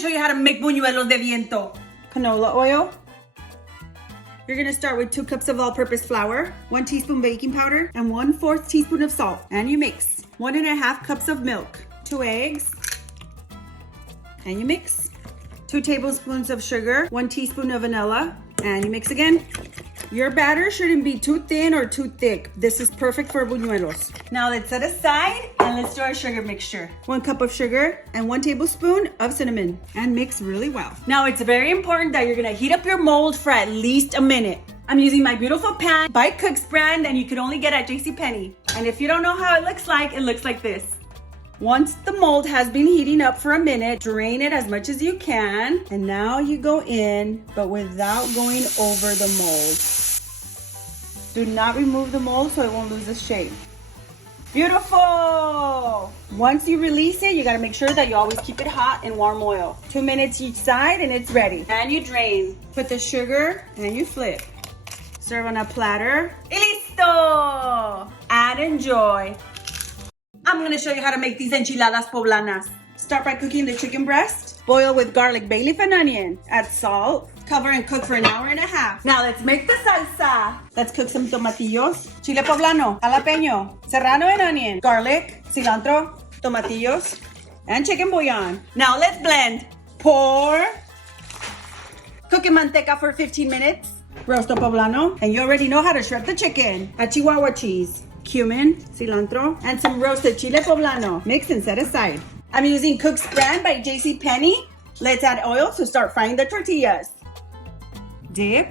show you how to make buñuelos de viento. Canola oil. You're gonna start with 2 cups of all-purpose flour, 1 teaspoon baking powder, and 1/4 teaspoon of salt. And you mix. 1½ cups of milk, 2 eggs, and you mix. 2 tablespoons of sugar, 1 teaspoon of vanilla, and you mix again. Your batter shouldn't be too thin or too thick. This is perfect for buñuelos. Now let's set aside and let's do our sugar mixture. 1 cup of sugar and 1 tablespoon of cinnamon, and mix really well. Now it's very important that you're gonna heat up your mold for at least a minute. I'm using my beautiful pan by Cook's brand, and you can only get at JCPenney. And if you don't know how it looks like this. Once the mold has been heating up for a minute, drain it as much as you can. And now you go in, but without going over the mold. Do not remove the mold so it won't lose its shape. Beautiful! Once you release it, you gotta make sure that you always keep it hot in warm oil. 2 minutes each side and it's ready. And you drain. Put the sugar and you flip. Serve on a platter. Y listo! And enjoy. I'm gonna show you how to make these enchiladas poblanas. Start by cooking the chicken breast. Boil with garlic, bay leaf, and onion. Add salt. Cover and cook for an hour and a half. Now let's make the salsa. Let's cook some tomatillos, chile poblano, jalapeño, serrano and onion, garlic, cilantro, tomatillos, and chicken bouillon. Now let's blend. Pour. Cook in manteca for 15 minutes. Roast a poblano. And you already know how to shred the chicken. Add Chihuahua cheese, cumin, cilantro, and some roasted chile poblano. Mix and set aside. I'm using Cook's brand by JCPenney. Let's add oil to start frying the tortillas. Dip.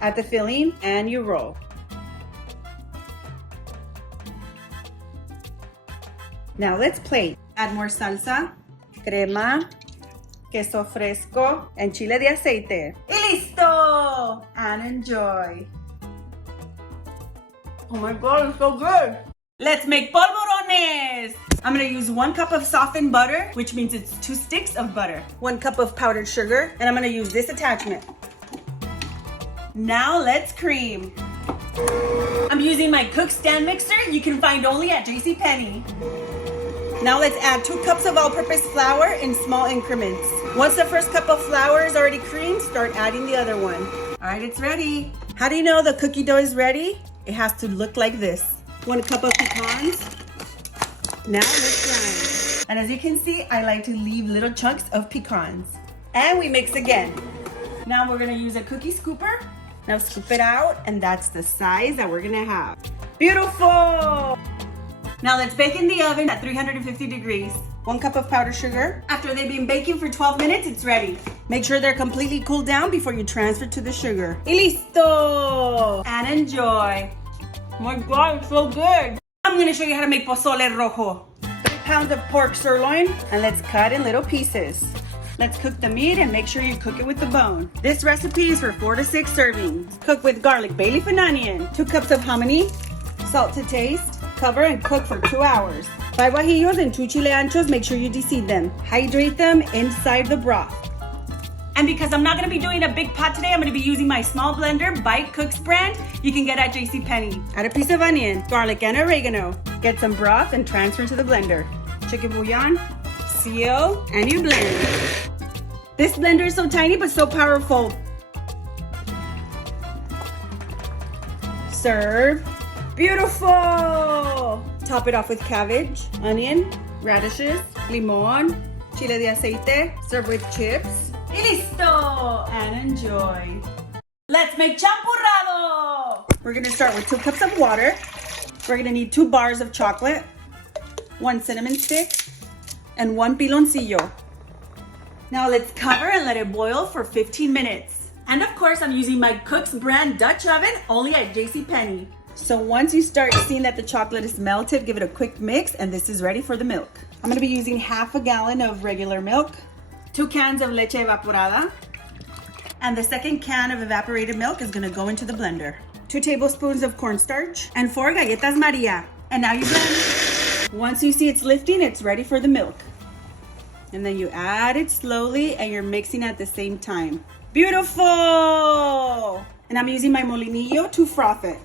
Add the filling and you roll. Now let's plate. Add more salsa, crema, queso fresco, and chile de aceite. Y listo! And enjoy. Oh my God, it's so good. Let's make polvorones. I'm gonna use 1 cup of softened butter, which means it's 2 sticks of butter. 1 cup of powdered sugar, and I'm gonna use this attachment. Now let's cream. I'm using my Cook stand mixer you can find only at JCPenney. Now let's add 2 cups of all-purpose flour in small increments. Once the first cup of flour is already creamed, start adding the other one. All right, it's ready. How do you know the cookie dough is ready? It has to look like this. 1 cup of pecans. Now let's grind. And as you can see, I like to leave little chunks of pecans. And we mix again. Now we're gonna use a cookie scooper. Now scoop it out, and that's the size that we're gonna have. Beautiful! Now let's bake in the oven at 350 degrees. 1 cup of powdered sugar. After they've been baking for 12 minutes, it's ready. Make sure they're completely cooled down before you transfer to the sugar. Y listo! And enjoy. Oh my God, it's so good. I'm gonna show you how to make pozole rojo. 3 pounds of pork sirloin, and let's cut in little pieces. Let's cook the meat and make sure you cook it with the bone. This recipe is for 4 to 6 servings. Cook with garlic, bay leaf, and onion. 2 cups of hominy, salt to taste. Cover and cook for 2 hours. 5 guajillos and 2 chile anchos, make sure you deseed them. Hydrate them inside the broth. And because I'm not gonna be doing a big pot today, I'm gonna be using my small blender by Cook's brand you can get at JCPenney. Add a piece of onion, garlic, and oregano. Get some broth and transfer to the blender. Chicken bouillon, seal, and you blend. This blender is so tiny but so powerful. Serve. Beautiful! Top it off with cabbage, onion, radishes, limon, chile de aceite. Serve with chips. Y listo! And enjoy. Let's make champurrado! We're gonna start with 2 cups of water. We're gonna need 2 bars of chocolate, 1 cinnamon stick, and 1 piloncillo. Now let's cover and let it boil for 15 minutes. And of course, I'm using my Cook's brand Dutch oven only at JCPenney. So once you start seeing that the chocolate is melted, give it a quick mix, and this is ready for the milk. I'm gonna be using 1/2 gallon of regular milk, 2 cans of leche evaporada, and the second can of evaporated milk is gonna go into the blender. 2 tablespoons of cornstarch, and 4 galletas Maria. And now you blend. Once you see it's lifting, it's ready for the milk. And then you add it slowly, and you're mixing at the same time. Beautiful! And I'm using my molinillo to froth it.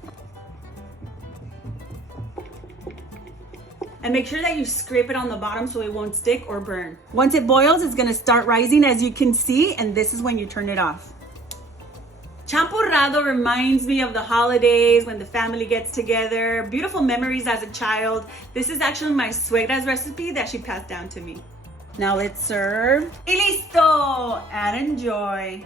And make sure that you scrape it on the bottom so it won't stick or burn. Once it boils, it's gonna start rising as you can see, and this is when you turn it off. Champurrado reminds me of the holidays when the family gets together. Beautiful memories as a child. This is actually my suegra's recipe that she passed down to me. Now let's serve. Y listo! And enjoy.